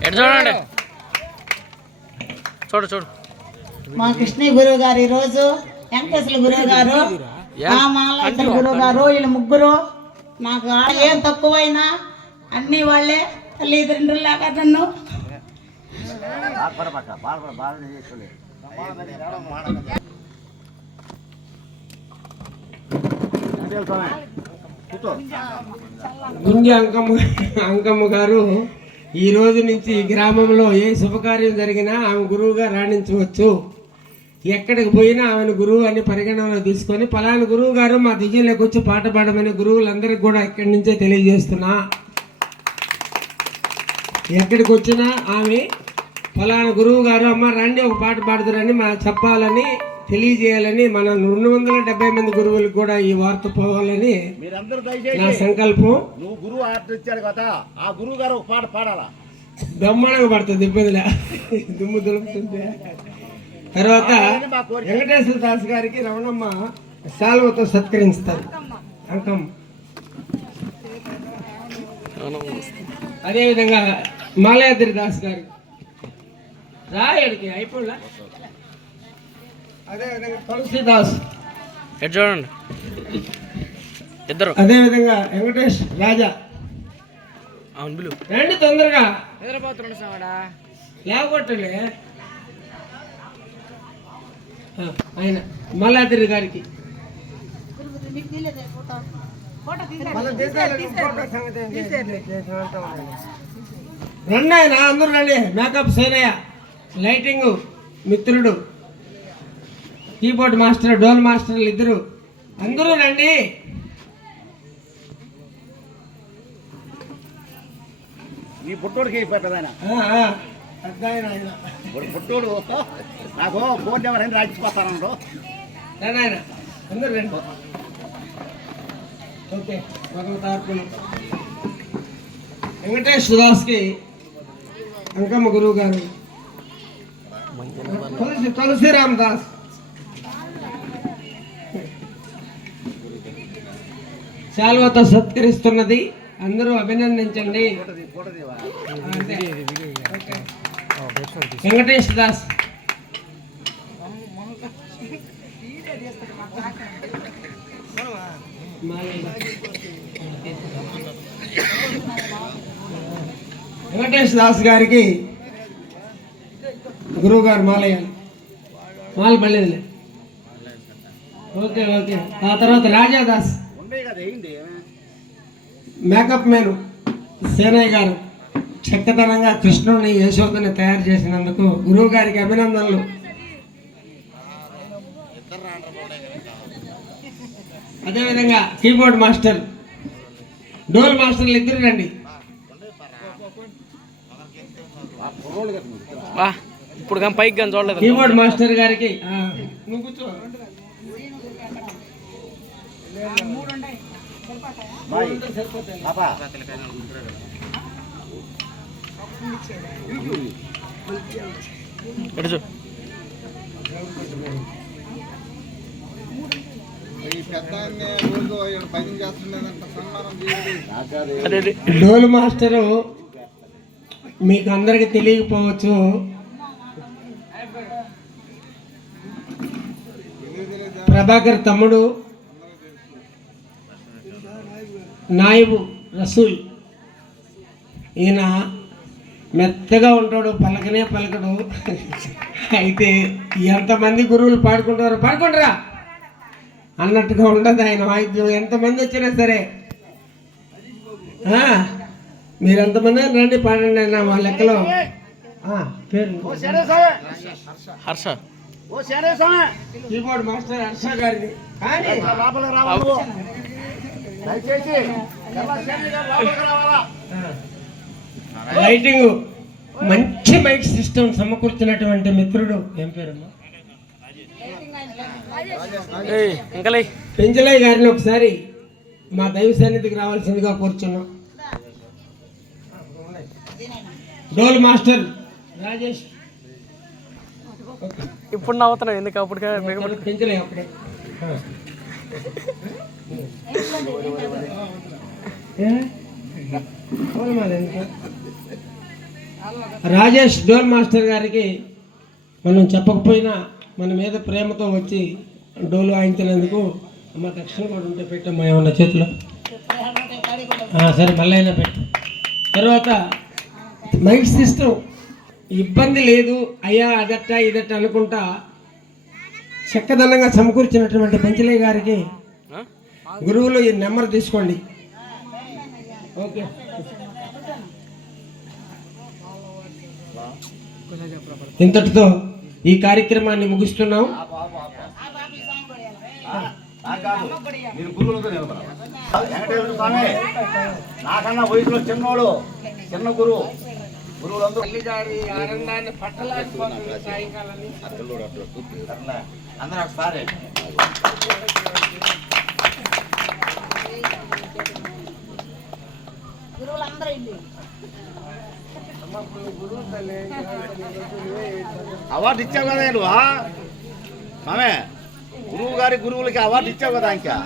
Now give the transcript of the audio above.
ఎటు చూడండి? చూడు చూడు. మా కృష్ణ గురువు గారు ఈరోజు వెంకటేశ్వర గురువు గారు మా మాలైతే గురువు గారు వీళ్ళ ముగ్గురు. నాకు ఆ- ఏం తక్కువైనా అన్ని వాళ్ళే తల్లిదండ్రులు లేక నన్ను. గుంజ అంకమ్మ అంకమ్మ గారు ఈ రోజు నుంచి ఈ గ్రామంలో ఏ శుభకార్యం జరిగినా ఆమె గురువుగా రాణించవచ్చు. ఎక్కడికి పోయినా ఆమెను గురువు అని పరిగణనలో తీసుకొని పలానా గురువు గారు మా దివ్యంలోకి వచ్చి పాట పాడమని గురువులందరికీ కూడా ఇక్కడి నుంచే తెలియజేస్తున్నా. ఎక్కడికి వచ్చినా ఆమె ఫలానా గురువు గారు అమ్మ రండి ఒక పాట పాడుతురని మా చెప్పాలని తెలియజేయాలని మన రెండు వందల డెబ్బై మంది గురువులకు కూడా ఈ వార్త పోవాలని మీరందరూ నా సంకల్పం. నువ్వు గురువు ఆర్డర్ ఇచ్చాడు కదా ఆ గురువు గారు ఒక పాట పాడాలా? బ్రహ్మాండంగా పడుతుంది ఇబ్బందిలే దుమ్ము దులుపుతుంది తర్వాత వెంకటేశ్వర దాస్ గారికి రమణమ్మ శాలువతో సత్కరిస్తారు అంకం అదేవిధంగా మాలయాద్రి దాస్ గారు. రాయడికి అయిపోలే తులసిదాస్. ఎటు చూడండి ఇద్దరు అదేవిధంగా వెంకటేష్ రాజా. అవును బిలు. రండి తొందరగా. నిద్రపోతున్నాడు సావాడా లేవగొట్టలే ఆయన మల్లాద్రి గారికి. రండి ఆయన అందరూ రండి. మేకప్ సైనయ్య. లైటింగ్ మిత్రుడు. కీబోర్డ్ మాస్టర్ డోల్ మాస్టర్లు ఇద్దరు. అందరూ రండి. ఈ పుట్టోడికి. పుట్టోడు నాకు ఫోన్ నెంబర్ అని రండి ఆయన అందరూ రండి. ఓకే భగవతార్పణ వెంకటేష్ దాస్కి అంకమ్మ గురువు గారు. తులసి తులసిరామ్ దాస్. శాల్వతో సత్కరిస్తున్నది. అందరూ అభినందించండి. వెంకటేష్ దాస్. వెంకటేష్ దాస్ గారికి గురువు గారు మాలయ్యాలి మాల పడలేదులే ఓకే ఓకే. ఆ తర్వాత రాజాదాస్ మేకప్ మేను సేనయ్య గారు చక్కదనంగా కృష్ణుని యశోదని తయారు చేసినందుకు గురువు గారికి అభినందనలు. అదేవిధంగా కీబోర్డ్ మాస్టర్ డోల్ మాస్టర్లు ఇద్దరు రండి. ఇప్పుడు కానీ పైకి కానీ చూడలేదు? కీబోర్డ్ మాస్టర్ గారికి నువ్వు కూర్చో. డోల్ మాస్టరు మీకు అందరికి తెలియకపోవచ్చు. ప్రభాకర్ తమ్ముడు నాయిబు రసూల్. ఈయన మెత్తగా ఉంటాడు పలకనే పలకడు. అయితే ఎంతమంది గురువులు పాడుకుంటారు పాడుకుంటారా? అన్నట్టుగా ఉండదు ఆయన వాయిద్యం. ఎంతమంది వచ్చినా సరే. మీరు ఎంతమంది రండి పాడండి అన్న మా లెక్కలో. ఆ, పేరు. హర్ష. ఓ సరే సార్ కీబోర్డ్ మాస్టర్ హర్ష గారిని కానీ లైటింగ్. మంచి మైక్ సిస్టమ్ సమకూర్చినటువంటి మిత్రుడు ఏం పేరమ్మా? పెంచలయ్య గారిని ఒకసారి మా దైవ సన్నిధికి రావాల్సిందిగా కోరుచున్నాం. డోల్ మాస్టర్ రాజేష్. ఇప్పుడు నవ్వుతున్నావు ఎందుకు? అప్పుడు. పెంచలయ్య అప్పుడే? రాజేష్ డోల్ మాస్టర్ గారికి మనం చెప్పకపోయినా మన మీద ప్రేమతో వచ్చి డోలు వాయించినందుకు అమ్మ దక్షిణ కూడా ఉంటే పెట్టమ్మా ఏమన్నా చేతిలో? సరే మళ్ళీ అయినా పెట్టు. తర్వాత మైక్ సిస్టమ్ ఇబ్బంది లేదు అయ్యా అదట్ట ఇదట్ట అనుకుంటా చక్కదనంగా సమకూర్చినటువంటి పంచలే గారికి గురువులు ఈ నెంబర్ తీసుకోండి ఓకే ఇంతటితో ఈ కార్యక్రమాన్ని ముగిస్తున్నాం వెంకటేశ్వర స్వామి నాకన్నా వయసులో చిన్నోడు చిన్న గురువు గురువులందరూ ఆనందాన్ని పట్టలేకపోతుంది సాయంకాలాన్ని అందరూ ఒకసారి అవార్డు ఇచ్చావు కదా నువ్వు ఆ? స్వామి గురువు గారి గురువులకి అవార్డు ఇచ్చావు కదా ఇంకా?